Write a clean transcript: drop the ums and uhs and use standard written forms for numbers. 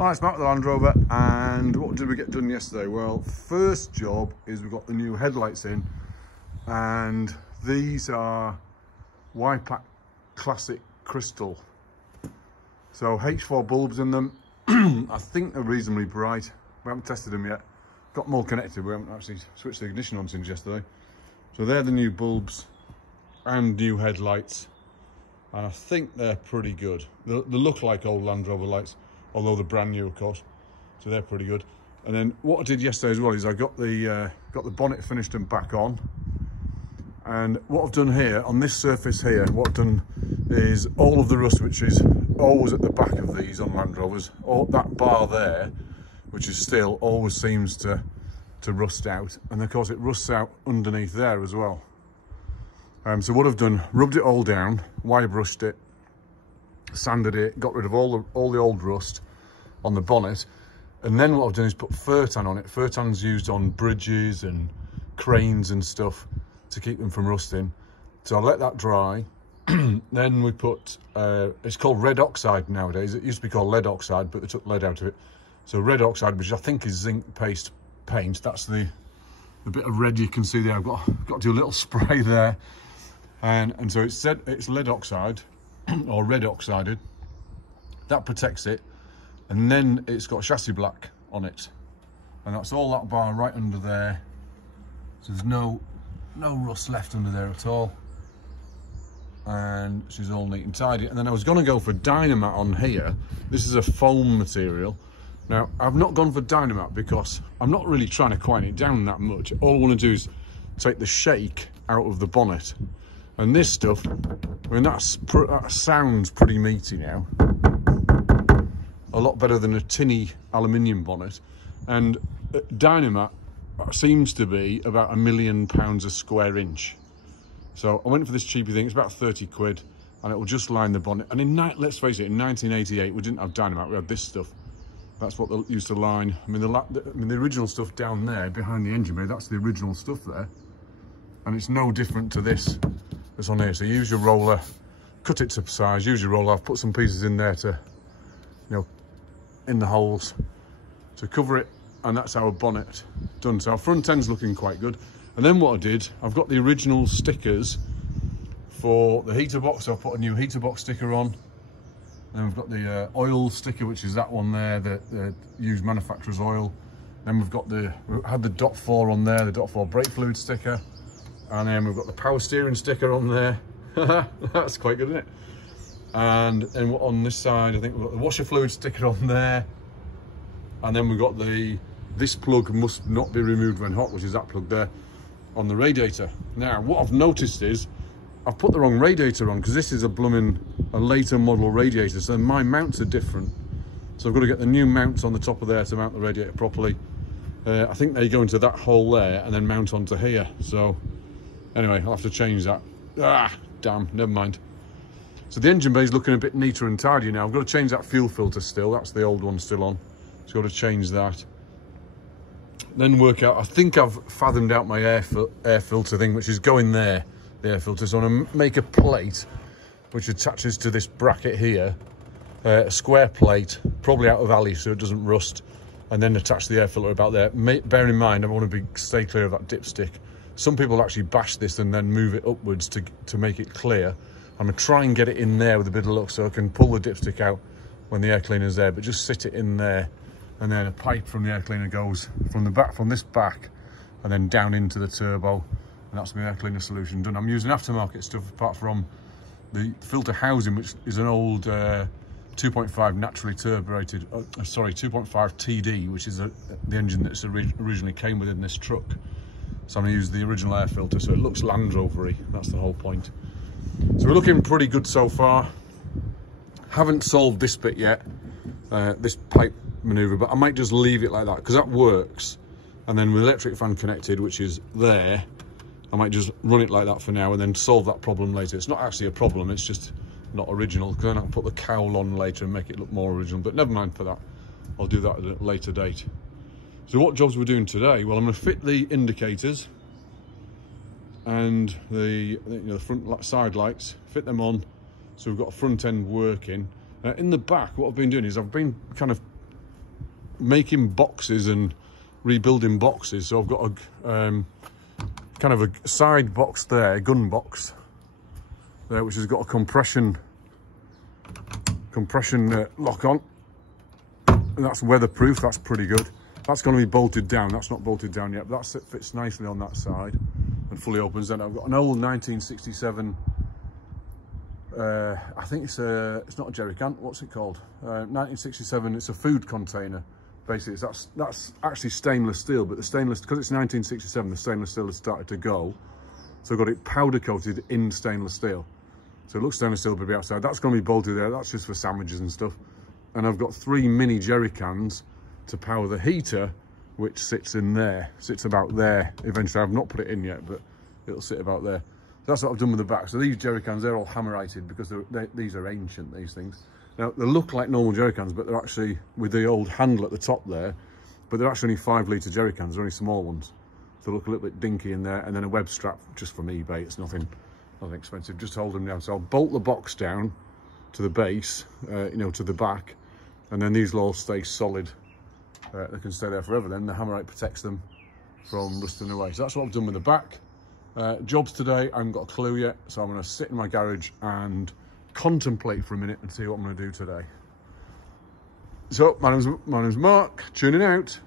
Hi, it's Matt with the LandRover, and what did we get done yesterday? Well, first job is we've got the new headlights in, and these are Wipac Classic Crystal. So H4 bulbs in them. I think they're reasonably bright. We haven't tested them yet. Got them all connected. We haven't actually switched the ignition on since yesterday. So they're the new bulbs and new headlights, and I think they're pretty good. They look like old LandRover lights, although they're brand new, of course. So they're pretty good. And then what I did yesterday as well is I got the bonnet finished and back on. And what I've done here on this surface here, what I've done is all of the rust, which is always at the back of these on LandRovers, all that bar there, which is still, always seems to rust out. And of course it rusts out underneath there as well. So what I've done, rubbed it all down, wire brushed it, sanded it, got rid of all the old rust on the bonnet, and then what I've done is put furtan on it. Furtan's used on bridges and cranes and stuff to keep them from rusting. So I let that dry. Then we put, it's called red oxide nowadays. It used to be called lead oxide, but they took lead out of it. So red oxide, which I think is zinc paste paint. That's the bit of red you can see there. I've got to do a little spray there. And so it's lead oxide, or red oxided. That protects it. And then it's got chassis black on it. And that's all that bar right under there. So there's no rust left under there at all. And she's all neat and tidy. And then I was going to go for Dynamat on here. This is a foam material. Now, I've not gone for Dynamat because I'm not really trying to quieten it down that much. All I want to do is take the shake out of the bonnet. And this stuff, I mean, that sounds pretty meaty now. A lot better than a tinny aluminium bonnet. And Dynamat seems to be about £1 million a square inch. So I went for this cheapy thing. It's about 30 quid, and it will just line the bonnet. And let's face it, in 1988 we didn't have Dynamat. We had this stuff. That's what they used to line. I mean, the original stuff down there behind the engine bay, that's the original stuff there, and it's no different to this that's on here. So use your roller, cut it to size. Use your roller. I've put some pieces in there to, in the holes to cover it, and that's our bonnet done. So our front end's looking quite good. And then what I did, I've got the original stickers for the heater box. So I put a new heater box sticker on. Then we've got the oil sticker, which is that one there, the used manufacturer's oil. Then we had the .4 on there, the .4 brake fluid sticker. And then we've got the power steering sticker on there. That's quite good, isn't it? And then on this side, I think we've got the washer fluid sticker on there. And then we've got this plug must not be removed when hot, which is that plug there, on the radiator. Now, what I've noticed is I've put the wrong radiator on, because this is a later model radiator, so my mounts are different. So I've got to get the new mounts on the top of there to mount the radiator properly. I think they go into that hole there and then mount onto here. So anyway, I'll have to change that. Ah, damn, never mind. So the engine bay is looking a bit neater and tidier now. I've got to change that fuel filter still. That's the old one still on. So I've got to change that. Then work out, I think I've fathomed out my air filter thing, which is going there, the air filter. So I'm going to make a plate which attaches to this bracket here, a square plate, probably out of alley so it doesn't rust, and then attach the air filter about there. Bear in mind, I want to stay clear of that dipstick. Some people actually bash this and then move it upwards to make it clear. I'm going to try and get it in there with a bit of luck so I can pull the dipstick out when the air cleaner's there, but just sit it in there. And then a pipe from the air cleaner goes from this back and then down into the turbo, and that's my air cleaner solution done. I'm using aftermarket stuff apart from the filter housing, which is an old 2.5 naturally turburated, 2.5 TD, which is the engine that's originally came within this truck. So I'm going to use the original air filter, so it looks LandRover-y. That's the whole point. So we're looking pretty good so far. Haven't solved this bit yet, this pipe maneuver, but I might just leave it like that because that works. And then with electric fan connected, which is there, I might just run it like that for now and then solve that problem later. It's not actually a problem, it's just not original, because then I can put the cowl on later and make it look more original, but never mind for that. I'll do that at a later date. So what jobs we're doing today? Well, I'm going to fit the indicators and the front side lights, fit them on so we've got a front end working. In the back, what I've been doing is I've been kind of making boxes and rebuilding boxes. So I've got a kind of a side box there, gun box there, which has got a compression lock on, and that's weatherproof. That's pretty good. That's going to be bolted down. That's not bolted down yet, but that fits nicely on that side and fully opens. Then I've got an old 1967. I think it's not a jerry can. What's it called? 1967. It's a food container. Basically, that's actually stainless steel, but the stainless, because it's 1967, the stainless steel has started to go. So I've got it powder coated in stainless steel. So it looks stainless steel, but be outside. That's going to be bolted there. That's just for sandwiches and stuff. And I've got 3 mini jerry cans to power the heater, which sits in there. Sits about there. Eventually, I've not put it in yet, but it'll sit about there. So that's what I've done with the back. So these jerry cans, they're all hammerited because these are ancient, these things. Now, they look like normal jerry cans, but they're actually, with the old handle at the top there, but they're actually only 5 litre jerry cans. They're only small ones. So they look a little bit dinky in there. And then a web strap just from eBay. It's nothing expensive, just to hold them down. So I'll bolt the box down to the base, you know, to the back, and then these will all stay solid. They can stay there forever then. The hammerite protects them from rusting away. So that's what I've done with the back. Jobs today, I haven't got a clue yet, so I'm going to sit in my garage and contemplate for a minute and see what I'm going to do today. So my name's Mark, tuning out.